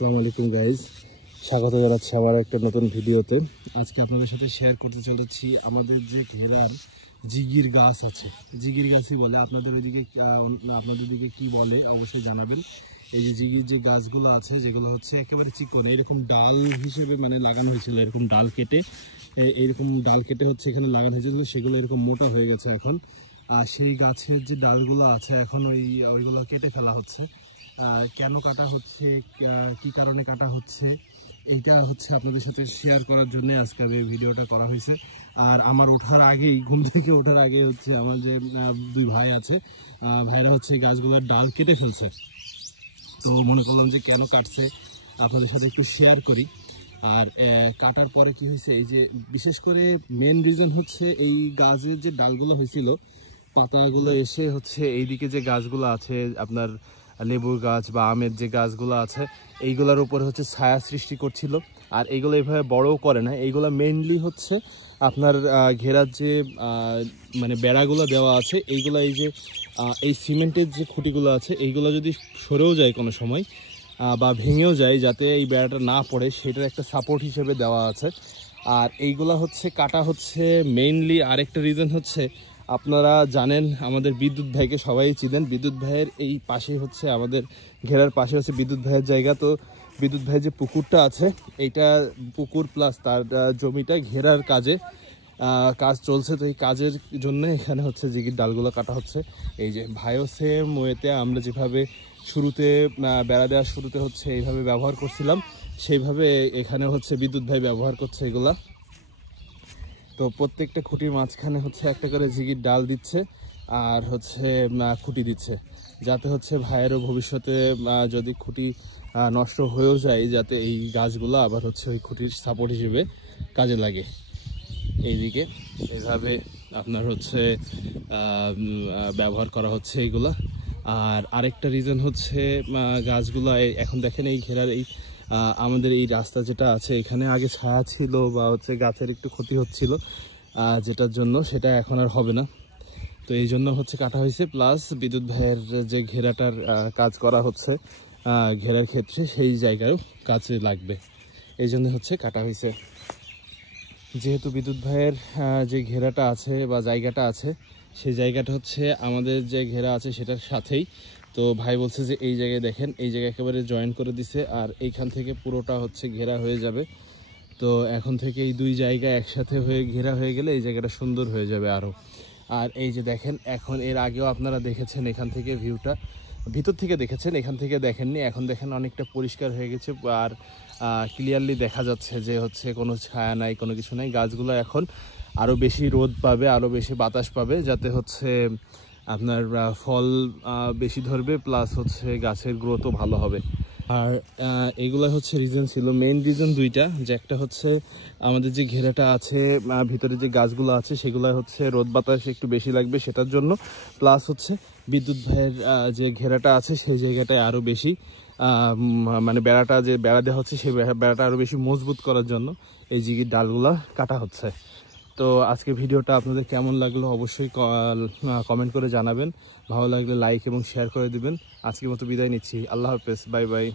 আসসালামু আলাইকুম গাইজ, স্বাগত জানাচ্ছি আমার একটা নতুন ভিডিওতে। আজকে আপনাদের সাথে শেয়ার করতে চলেছি আমাদের যে ঘেরার জিগির গাছ আছে, জিগির গাছই বলে, আপনাদের দিকে কি বলে অবশ্যই জানাবেন। এই যে জিগির যে গাছগুলো আছে যেগুলো হচ্ছে একেবারে চিকন, এরকম ডাল হিসেবে মানে লাগানো হয়েছিল, এরকম ডাল কেটে হচ্ছে এখানে লাগানো হয়েছিল, সেগুলো এরকম মোটা হয়ে গেছে এখন। আর সেই গাছের যে ডালগুলো আছে এখন ওইগুলো কেটে ফেলা হচ্ছে। কেন কাটা হচ্ছে, কি কারণে কাটা হচ্ছে, এইটা হচ্ছে আপনাদের সাথে শেয়ার করার জন্য আজকে এই ভিডিওটা করা হয়েছে। আর আমার ঘুম থেকে ওঠার আগে হচ্ছে আমার যে দুই ভাই আছে, ভাইরা হচ্ছে গাছগুলোর ডাল কেটে ফেলছে। তো মনে করলাম যে কেন কাটছে আপনাদের সাথে একটু শেয়ার করি। আর কাটার পরে কি হয়েছে, এই যে বিশেষ করে মেন রিজন হচ্ছে এই গাছের যে ডালগুলো হয়েছিল, পাতাগুলো এসে হচ্ছে এইদিকে যে গাছগুলো আছে আপনার লেবুর গাছ বা আমের যে গাছগুলো আছে এইগুলোর উপরে হচ্ছে ছায়া সৃষ্টি করছিল। আর এইগুলো এইভাবে বড়ও করে না, এইগুলো মেইনলি হচ্ছে আপনার ঘেরার যে মানে বেড়াগুলো দেওয়া আছে এইগুলো, এই যে এই সিমেন্টের যে খুঁটিগুলো আছে এইগুলো যদি সরেও যায় কোনো সময় বা ভেঙেও যায়, যাতে এই বেড়াটা না পড়ে সেটার একটা সাপোর্ট হিসেবে দেওয়া আছে। আর এইগুলা হচ্ছে কাটা হচ্ছে মেইনলি আরেকটা রিজন হচ্ছে, আপনারা জানেন আমাদের বিদ্যুৎ ভাইকে সবাই চিনেন, বিদ্যুৎ ভাইয়ের এই পাশে হচ্ছে আমাদের ঘেরার পাশে হচ্ছে বিদ্যুৎ ভাইয়ের জায়গা। তো বিদ্যুৎ ভাইয়ের যে পুকুরটা আছে এইটা পুকুর প্লাস তার জমিটা ঘেরার কাজ চলছে। তো এই কাজের জন্য এখানে হচ্ছে জিগির ডালগুলো কাটা হচ্ছে। এই যে ভাইও সেম ওয়েতে আমরা যেভাবে শুরুতে বেড়া দেওয়ার শুরুতে হচ্ছে এইভাবে ব্যবহার করছিলাম, সেইভাবে এখানে হচ্ছে বিদ্যুৎ ভাই ব্যবহার করছে এগুলা। তো প্রত্যেকটা খুঁটির মাঝখানে হচ্ছে একটা করে জিগির ডাল দিচ্ছে আর হচ্ছে খুঁটি দিচ্ছে, যাতে হচ্ছে ভাইয়েরও ভবিষ্যতে যদি খুঁটি নষ্ট হয়েও যায় যাতে এই গাছগুলো আবার হচ্ছে ওই খুঁটির সাপোর্ট হিসেবে কাজে লাগে। এইদিকে এইভাবে আপনার হচ্ছে ব্যবহার করা হচ্ছে এইগুলা। আর আরেকটা রিজন হচ্ছে গাছগুলো এখন দেখেন এই ঘেরার এই আমাদের এই রাস্তা যেটা আছে এখানে আগে ছায়া ছিল বা হচ্ছে গাছের একটু ক্ষতি হচ্ছিল, যেটার জন্য সেটা এখন আর হবে না। তো এই জন্য হচ্ছে কাটা হয়েছে, প্লাস বিদ্যুৎ ভাইয়ের যে ঘেরাটার কাজ করা হচ্ছে ঘেরার ক্ষেত্রে সেই জায়গায়ও কাজে লাগবে, এই জন্য হচ্ছে কাটা হয়েছে। যেহেতু বিদ্যুৎ ভাইয়ের যে ঘেরাটা আছে বা জায়গাটা আছে সেই জায়গাটা হচ্ছে আমাদের যে ঘেরা আছে সেটার সাথেই। তো ভাই বলছে যে এই জায়গায় দেখেন, এই জায়গায় একেবারে জয়েন করে দিছে আর এইখান থেকে পুরোটা হচ্ছে ঘেরা হয়ে যাবে। তো এখন থেকে এই দুই জায়গা একসাথে হয়ে ঘেরা হয়ে গেলে এই জায়গাটা সুন্দর হয়ে যাবে আরও। আর এই যে দেখেন, এখন এর আগেও আপনারা দেখেছেন এখান থেকে ভিউটা ভিতর থেকে দেখেছেন, এখান থেকে দেখেননি, এখন দেখেন অনেকটা পরিষ্কার হয়ে গেছে আর ক্লিয়ারলি দেখা যাচ্ছে যে হচ্ছে কোনো ছায়া নাই, কোনো কিছু নাই। গাছগুলো এখন আরও বেশি রোদ পাবে, আরও বেশি বাতাস পাবে, যাতে হচ্ছে আপনার ফল বেশি ধরবে, প্লাস হচ্ছে গাছের গ্রোথও ভালো হবে। আর এগুলো হচ্ছে রিজন ছিল, মেইন রিজন দুইটা, যে একটা হচ্ছে আমাদের যে ঘেরাটা আছে ভিতরে যে গাছগুলো আছে সেগুলো হচ্ছে রোদ বাতাস একটু বেশি লাগবে সেটার জন্য, প্লাস হচ্ছে বিদ্যুৎ ভাইয়ের যে ঘেরাটা আছে সেই জায়গাটায় আরও বেশি মানে বেড়া দেওয়া হচ্ছে সেই বেড়াটা আরও বেশি মজবুত করার জন্য এই জিগির ডালগুলো কাটা হচ্ছে। তো আজকে ভিডিওটা আপনাদের কেমন লাগলো অবশ্যই কমেন্ট করে জানাবেন, ভালো লাগলে লাইক এবং শেয়ার করে দিবেন। আজকের মতো বিদায় নিচ্ছি, আল্লাহ হাফেজ, বাই বাই।